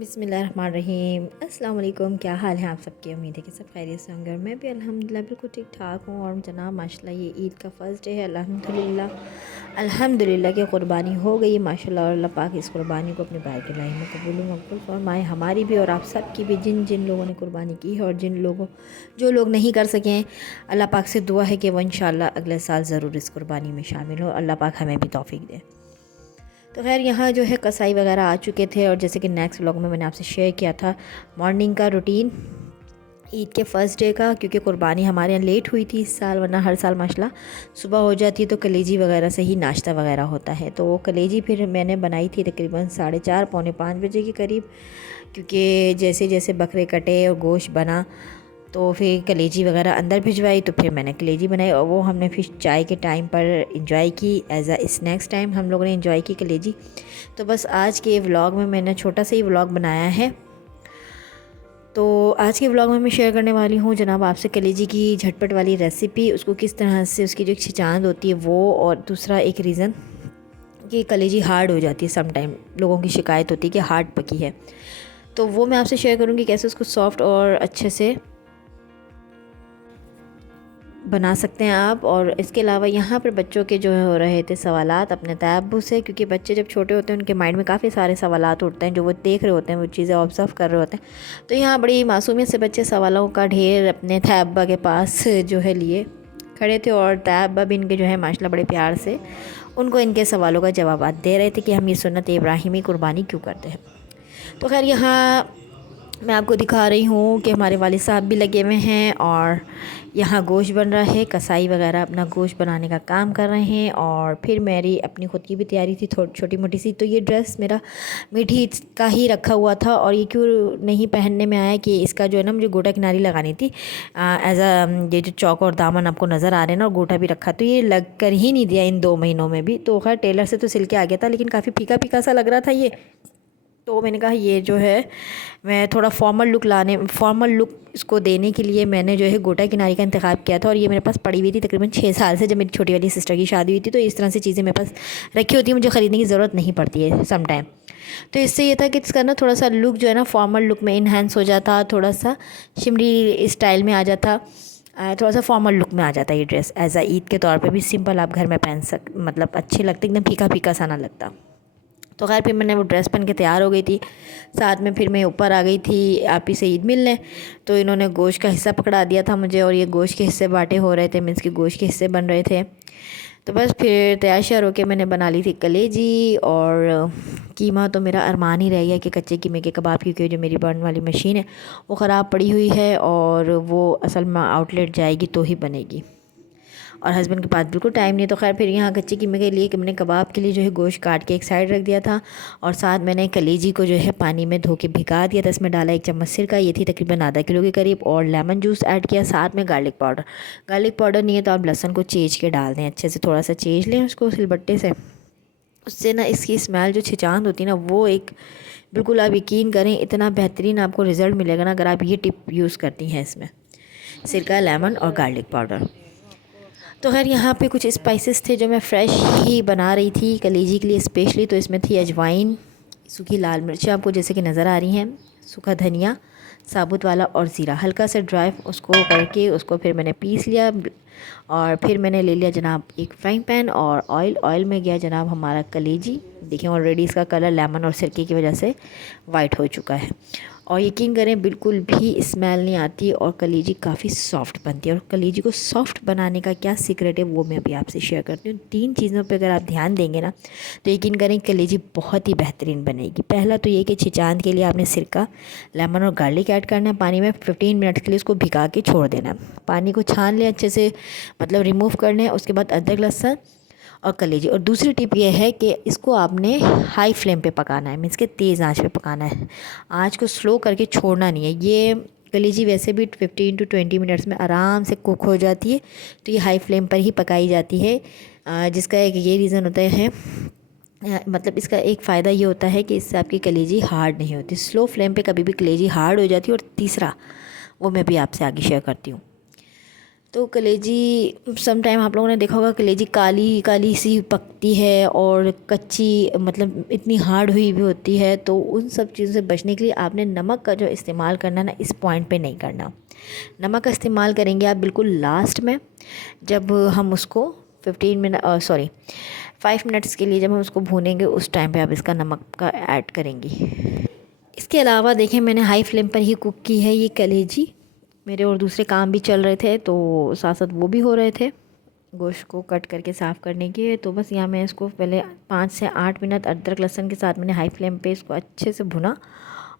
बिस्मिल्लाहिर्रहमानिर्रहीम। अस्सलाम वालेकुम। क्या हाल है आप सबके? उम्मीद है कि सब खैरियत से होंगे और मैं भी अल्हम्दुलिल्लाह बिल्कुल ठीक ठाक हूँ। और जनाब माशाल्लाह ये ईद का फ़र्स्ट डे है। अल्हम्दुलिल्लाह की क़ुरबानी हो गई माशाल्लाह। और अल्लाह पाक इस क़ुरबानी को अपने बारगाह में कबूल मक़बूल फ़रमाए, हमारी भी और आप सब की भी। जिन जिन लोगों ने क़ुरबानी की है और जो लोग नहीं कर सके हैं, अल्लाह पाक से दुआ है कि वो इंशाअल्लाह अगले साल ज़रूर इस क़ुरबानी में शामिल हो। अल्लाह पाक हमें भी तौफ़ीक दे। तो खैर यहाँ जो है कसाई वगैरह आ चुके थे। और जैसे कि नेक्स्ट व्लॉग में मैंने आपसे शेयर किया था मॉर्निंग का रूटीन ईद के फ़र्स्ट डे का, क्योंकि कुर्बानी हमारे यहाँ लेट हुई थी इस साल, वरना हर साल माशाल्लाह सुबह हो जाती है तो कलेजी वगैरह से ही नाश्ता वगैरह होता है। तो वो कलेजी फिर मैंने बनाई थी तकरीबन 4:30 पौने 5 बजे के करीब, क्योंकि जैसे जैसे बकरे कटे और गोश्त बना तो फिर कलेजी वगैरह अंदर भिजवाई, तो फिर मैंने कलेजी बनाई और वो हमने फिर चाय के टाइम पर इंजॉय की। एज़ अ स्नैक्स टाइम हम लोगों ने इंजॉय की कलेजी। तो बस आज के व्लॉग में मैंने छोटा सा ही व्लॉग बनाया है। तो आज के व्लॉग में मैं शेयर करने वाली हूँ जनाब आपसे कलेजी की झटपट वाली रेसिपी, उसको किस तरह से उसकी जो छिचांद होती है वो, और दूसरा एक रीज़न कि कलेजी हार्ड हो जाती है। सम टाइम लोगों की शिकायत होती है कि हार्ड पकी है, तो वो मैं आपसे शेयर करूँगी कैसे उसको सॉफ़्ट और अच्छे से बना सकते हैं आप। और इसके अलावा यहाँ पर बच्चों के जो है हो रहे थे सवालात अपने तैब्बू से, क्योंकि बच्चे जब छोटे होते हैं उनके माइंड में काफ़ी सारे सवालात उठते हैं जो वो देख रहे होते हैं, वो चीज़ें ऑब्ज़र्व कर रहे होते हैं। तो यहाँ बड़ी मासूमियत से बच्चे सवालों का ढेर अपने तैब्बा के पास जो है लिए खड़े थे, और तैब्बा भी इनके जो है माशाल्लाह बड़े प्यार से उनको इनके सवालों का जवाब दे रहे थे कि हम ये सुन्नत इब्राहिमी कुर्बानी क्यों करते हैं। तो खैर यहाँ मैं आपको दिखा रही हूँ कि हमारे वालिद साहब भी लगे हुए हैं और यहाँ गोश्त बन रहा है। कसाई वगैरह अपना गोश्त बनाने का काम कर रहे हैं और फिर मेरी अपनी ख़ुद की भी तैयारी थी छोटी मोटी सी। तो ये ड्रेस मेरा मीठी का ही रखा हुआ था और ये क्यों नहीं पहनने में आया कि इसका जो है ना मुझे गोटा किनारी लगानी थी एज़ अ ये जो चौक और दामन आपको नज़र आ रहे हैं ना, और गोटा भी रखा, तो ये लग कर ही नहीं दिया इन 2 महीनों में भी। तो खैर टेलर से तो सिल के आ गया था, लेकिन काफ़ी फीका फीका सा लग रहा था ये। तो मैंने कहा ये जो है मैं थोड़ा फॉर्मल लुक इसको देने के लिए मैंने जो है गोटा किनारी का इंतखाब किया था। और ये मेरे पास पड़ी हुई थी तकरीबन 6 साल से, जब मेरी छोटी वाली सिस्टर की शादी हुई थी। तो इस तरह से चीज़ें मेरे पास रखी होती हैं, मुझे ख़रीदने की ज़रूरत नहीं पड़ती है सम टाइम। तो इससे ये था कि इसका ना थोड़ा सा लुक जो है ना फॉर्मल लुक में इन्हेंस हो जाता, थोड़ा सा शिमरी स्टाइल में आ जाता, थोड़ा सा फॉर्मल लुक में आ जाता ये ड्रेस। एज़ आ ईद के तौर पे भी सिंपल आप घर में पहन मतलब अच्छे लगते, एकदम फीका फीका सा ना लगता। तो खैर फिर मैंने वो ड्रेस पहन के तैयार हो गई थी। साथ में फिर मैं ऊपर आ गई थी आप ही से ईद मिलने। तो इन्होंने गोश्त का हिस्सा पकड़ा दिया था मुझे और ये गोश्त के हिस्से बांटे हो रहे थे, मीन्स के गोश्त के हिस्से बन रहे थे। तो बस फिर तैयार श्यार होकर मैंने बना ली थी कलेजी। और कीमा तो मेरा अरमान ही रह गया कि कच्चे कीमे के कबाब, क्योंकि जो मेरी बर्न वाली मशीन है वो ख़राब पड़ी हुई है और वो असल में आउटलेट जाएगी तो ही बनेगी, और हस्बैंड के पास बिल्कुल टाइम नहीं। तो खैर फिर यहाँ कच्चे कीमे के लिए कि मैंने कबाब के लिए जो है गोश्त काट के एक साइड रख दिया था, और साथ मैंने कलेजी को जो है पानी में धो के भिगा दिया था। इसमें डाला 1 चम्मच सिरका, ये थी तकरीबन आधा किलो के करीब, और लेमन जूस ऐड किया, साथ में गार्लिक पाउडर नहीं है तो आप लहसुन को चेज के डाल दें, अच्छे से थोड़ा सा चेज लें उसको सिलबट्टे से। उससे ना इसकी स्मेल जो छिचांद होती है ना वो एक बिल्कुल आप यकीन करें इतना बेहतरीन आपको रिज़ल्ट मिलेगा ना अगर आप ये टिप यूज़ करती हैं इसमें, सिरका, लेमन और गार्लिक पाउडर। तो खैर यहाँ पे कुछ स्पाइसेस थे जो मैं फ़्रेश ही बना रही थी कलेजी के लिए स्पेशली। तो इसमें थी अजवाइन, सूखी लाल मिर्चें आपको जैसे कि नज़र आ रही हैं, सूखा धनिया साबुत वाला, और ज़ीरा हल्का सा ड्राई, उसको करके उसको फिर मैंने पीस लिया। और फिर मैंने ले लिया जनाब एक फ्राइंग पैन और ऑयल में गया जनाब हमारा कलेजी। देखिए ऑलरेडी इसका कलर लेमन और सिरके की वजह से वाइट हो चुका है, और यकीन करें बिल्कुल भी स्मेल नहीं आती और कलेजी काफ़ी सॉफ्ट बनती है। और कलेजी को सॉफ्ट बनाने का क्या सीक्रेट है वो मैं अभी आपसे शेयर करती हूँ। 3 चीज़ों पे अगर आप ध्यान देंगे ना तो यकीन करें कलेजी बहुत ही बेहतरीन बनेगी। पहला तो ये कि छिचांद के लिए आपने सिरका, लेमन और गार्लिक ऐड करना है पानी में, 15 मिनट के लिए उसको भिगा के छोड़ देना। पानी को छान लें अच्छे से, मतलब रिमूव करना है। उसके बाद अदरक, लहसुन और कलेजी। और दूसरी टिप ये है कि इसको आपने हाई फ्लेम पे पकाना है, मीन्स के तेज़ आंच पे पकाना है, आंच को स्लो करके छोड़ना नहीं है। ये कलेजी वैसे भी 15 to 20 मिनट्स में आराम से कुक हो जाती है, तो ये हाई फ्लेम पर ही पकाई जाती है। जिसका एक ये रीज़न होता है मतलब इसका एक फ़ायदा ये होता है कि इससे आपकी कलेजी हार्ड नहीं होती। स्लो फ्लेम पे कभी भी कलेजी हार्ड हो जाती है। और तीसरा वो मैं भी आपसे आगे शेयर करती हूँ। तो कलेजी सम टाइम आप लोगों ने देखा होगा, कलेजी काली काली सी पकती है और कच्ची, मतलब इतनी हार्ड हुई भी होती है। तो उन सब चीज़ों से बचने के लिए आपने नमक का जो इस्तेमाल करना ना, इस पॉइंट पे नहीं करना। नमक का इस्तेमाल करेंगे आप बिल्कुल लास्ट में, जब हम उसको 5 मिनट्स के लिए जब हम उसको भूनेंगे, उस टाइम पे आप इसका नमक का ऐड करेंगी। इसके अलावा देखें, मैंने हाई फ्लेम पर ही कुक की है ये कलेजी। मेरे और दूसरे काम भी चल रहे थे, तो साथ साथ वो भी हो रहे थे गोश्त को कट करके साफ़ करने के। तो बस यहाँ मैं इसको पहले 5 से 8 मिनट अदरक लहसुन के साथ मैंने हाई फ्लेम पे इसको अच्छे से भुना।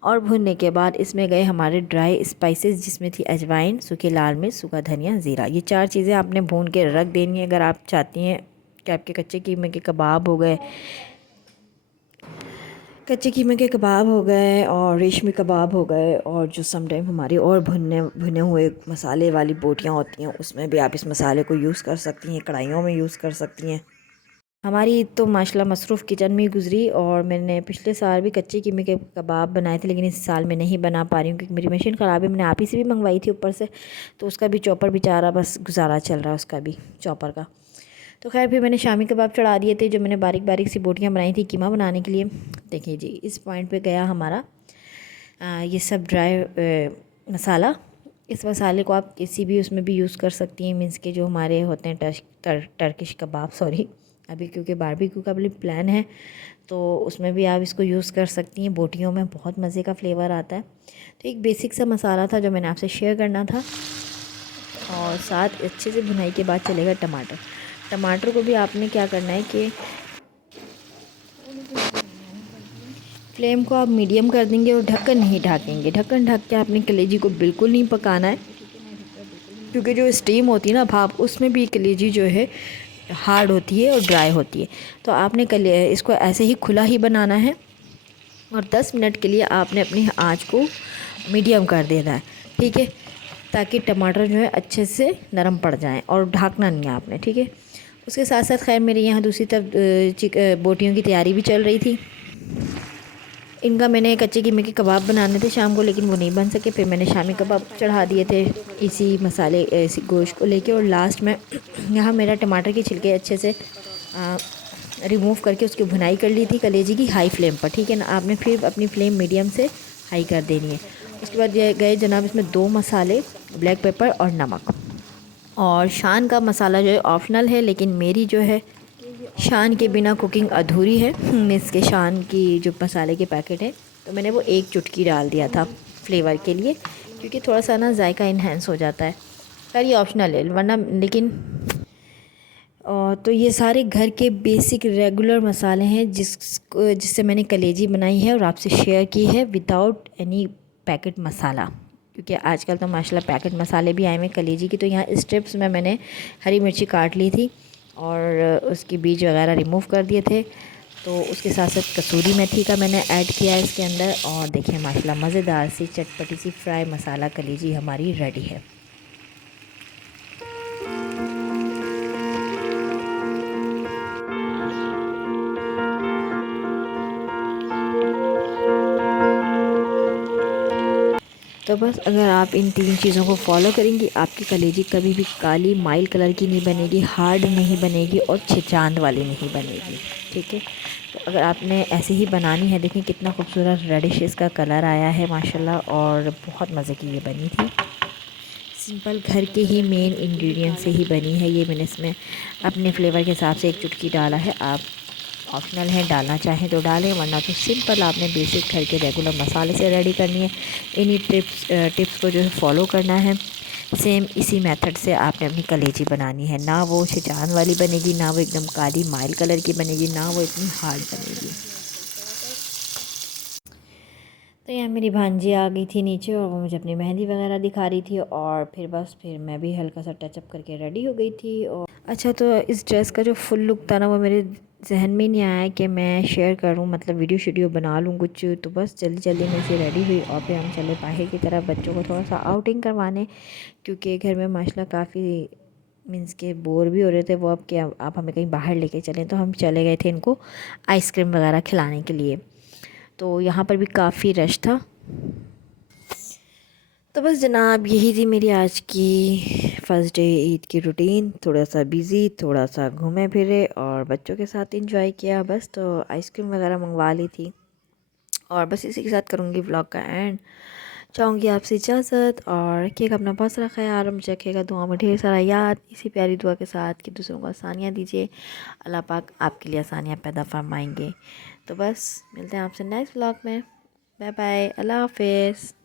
और भुनने के बाद इसमें गए हमारे ड्राई स्पाइसेस, जिसमें थी अजवाइन, सूखी लाल मिर्च, सूखा धनिया, ज़ीरा। ये 4 चीज़ें आपने भून के रख देनी है। अगर आप चाहती हैं कि आपके कच्चे कीमे के कबाब हो गए, और रेशमी कबाब हो गए, और जो सम टाइम हमारे और भुने हुए मसाले वाली बोटियाँ होती हैं, उसमें भी आप इस मसाले को यूज़ कर सकती हैं, कढ़ाइयों में यूज़ कर सकती हैं। हमारी ईद तो माशाल्लाह मसरूफ़ किचन में ही गुज़री, और मैंने पिछले साल भी कच्चे कीमे के कबाब बनाए थे, लेकिन इस साल मैं नहीं बना पा रही हूँ क्योंकि मेरी मशीन ख़राब है। मैंने आप ही से भी मंगवाई थी ऊपर से, तो उसका भी चॉपर बेचारा बस गुजारा चल रहा है उसका भी, चॉपर का। तो खैर फिर मैंने शामी कबाब चढ़ा दिए थे, जो मैंने बारीक बारीक सी बोटियाँ बनाई थी कीमा बनाने के लिए। देखिए जी, इस पॉइंट पे गया हमारा ये सब ड्राई मसाला। इस मसाले को आप किसी भी उसमें भी यूज़ कर सकती हैं, मीन्स के जो हमारे होते हैं टर्किश कबाब, सॉरी, अभी क्योंकि बारबेक्यू का भी प्लान है, तो उसमें भी आप इसको यूज़ कर सकती हैं। बोटियों में बहुत मज़े का फ्लेवर आता है। तो एक बेसिक सा मसाला था जो मैंने आपसे शेयर करना था। और साथ अच्छे से भुनाई के बाद चलेगा टमाटर। टमाटर को भी आपने क्या करना है कि फ्लेम को आप मीडियम कर देंगे और ढक्कन नहीं ढकेंगे। ढक्कन ढक के आपने कलेजी को बिल्कुल नहीं पकाना है, क्योंकि जो स्टीम होती है ना, भाप, उसमें भी कलेजी जो है हार्ड होती है और ड्राई होती है। तो आपने इसको ऐसे ही खुला ही बनाना है, और 10 मिनट के लिए आपने अपनी आँच को मीडियम कर देना है, ठीक है, ताकि टमाटर जो है अच्छे से नरम पड़ जाएं, और ढकना नहीं है आपने, ठीक है। उसके साथ साथ खैर मेरे यहाँ दूसरी तरफ बोटियों की तैयारी भी चल रही थी। इनका मैंने कच्चे कीमे के कबाब बनाने थे शाम को, लेकिन वो नहीं बन सके। फिर मैंने शामी कबाब चढ़ा दिए थे इसी मसाले, इसी गोश्त को लेके। और लास्ट में यहाँ मेरा टमाटर के छिलके अच्छे से रिमूव करके उसकी भुनाई कर ली थी कलेजी की, हाई फ्लेम पर, ठीक है ना। आपने फिर अपनी फ्लेम मीडियम से हाई कर देनी है। उसके बाद ये गए जनाब इसमें 2 मसाले, ब्लैक पेपर और नमक। और शान का मसाला जो है ऑप्शनल है, लेकिन मेरी जो है शान के बिना कुकिंग अधूरी है। मिस के शान की जो मसाले के पैकेट है, तो मैंने वो 1 चुटकी डाल दिया था फ्लेवर के लिए, क्योंकि थोड़ा सा ना जायका इन्हेंस हो जाता है। खैर ये ऑप्शनल है, वरना लेकिन तो ये सारे घर के बेसिक रेगुलर मसाले हैं जिससे मैंने कलेजी बनाई है और आपसे शेयर की है, विदाउट एनी पैकेट मसाला। क्योंकि आजकल तो माशाल्लाह पैकेट मसाले भी आए हुए कलेजी की। तो यहाँ स्ट्रिप्स में मैंने हरी मिर्ची काट ली थी और उसकी बीज वगैरह रिमूव कर दिए थे। तो उसके साथ साथ कसूरी मेथी का मैंने ऐड किया है इसके अंदर। और देखिए माशाल्लाह मज़ेदार सी चटपटी सी फ्राई मसाला कलेजी हमारी रेडी है। तो बस अगर आप इन 3 चीज़ों को फॉलो करेंगी, आपकी कलेजी कभी भी काली माइल कलर की नहीं बनेगी, हार्ड नहीं बनेगी और छिचांद वाली नहीं बनेगी, ठीक है। तो अगर आपने ऐसे ही बनानी है, देखिए कितना खूबसूरत रेडिश इसका कलर आया है माशाल्लाह, और बहुत मज़े की ये बनी थी। सिंपल घर के ही मेन इंग्रेडिएंट से ही बनी है ये। मैंने इसमें अपने फ्लेवर के हिसाब से 1 चुटकी डाला है। आप ऑप्शनल है, डालना चाहें तो डालें, वरना तो सिंपल आपने बेसिक घर के रेगुलर मसाले से रेडी करनी है। इन्हीं टिप्स को जो है फॉलो करना है। सेम इसी मेथड से आपने अपनी कलेजी बनानी है। ना वो छिचान वाली बनेगी, ना वो एकदम काली माइल कलर की बनेगी, ना वो इतनी हार्ड बनेगी। तो यहाँ मेरी भांजी आ गई थी नीचे, और वो मुझे अपनी मेहंदी वगैरह दिखा रही थी, और फिर मैं भी हल्का सा टचअप करके रेडी हो गई थी। और अच्छा, तो इस ड्रेस का जो फुल लुक था ना, वो मेरे जहन में नहीं आया कि मैं शेयर करूं, मतलब वीडियो बना लूं कुछ। तो बस जल्दी जल्दी में से रेडी हुई, और फिर हम चले बाहर की तरफ बच्चों को थोड़ा सा आउटिंग करवाने, क्योंकि घर में माशाल्लाह काफ़ी मीन्स के बोर भी हो रहे थे वो। अब क्या आप हमें कहीं बाहर लेके चलें, तो हम चले गए थे इनको आइसक्रीम वगैरह खिलाने के लिए। तो यहाँ पर भी काफ़ी रश था। तो बस जनाब यही थी मेरी आज की फ़र्स्ट डे ईद की रूटीन। थोड़ा सा बिज़ी, थोड़ा सा घूमे फिरे और बच्चों के साथ इंजॉय किया बस। तो आइसक्रीम वगैरह मंगवा ली थी और बस इसी के साथ करूँगी व्लॉग का एंड। चाहूँगी आपसे इजाज़त और रखिएगा अपना बहुत सारा ख्याल और मुझे रखिएगा दुआ में ढेर सारा याद, इसी प्यारी दुआ के साथ कि दूसरों को आसानियाँ दीजिए। अल्लाह पाक आपके लिए आसानियाँ पैदा फरमाएंगे। तो बस मिलते हैं आपसे नेक्स्ट व्लॉग में। बाय बाय, अल्लाह हाफिज़।